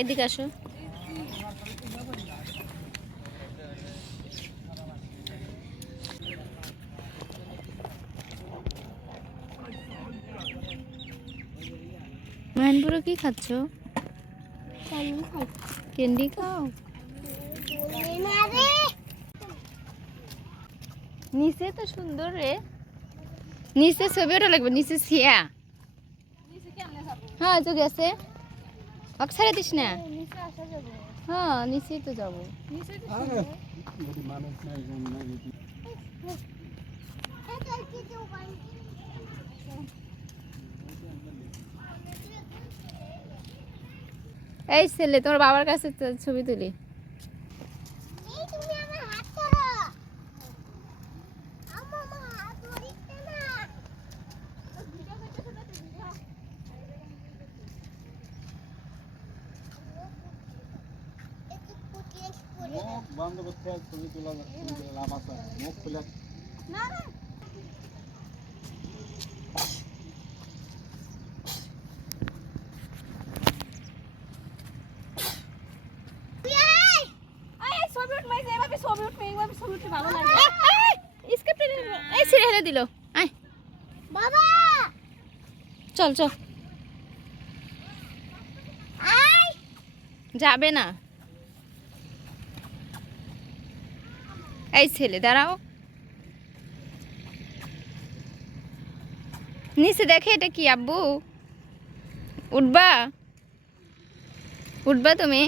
এদিকে আসো। মাইনপুরে কি খাচ্ছ? ক্যান্ডি খাও। নিচে তো সুন্দর রে। নিচে ছবি ওটা লাগবে, নিচে ছিয়া হ্যাঁ তো গেছে অক ছেড়ে দিস না। হ্যাঁ নিচেই তো যাব। এই ছেলে তোমার বাবার কাছে ছবি তুলি। মুখ বন্ধ করতে ছবি তোলা ছবি তোলা লাভ আছে মুখ খুলে এই ছিঁড়ে হেলে দিল। আয়। বাবা! চল চল। যাবে না। এই ছেলে দাঁড়াও। নিচে দেখে এটা কি আব্বু? উঠবা? উঠবা তুমি?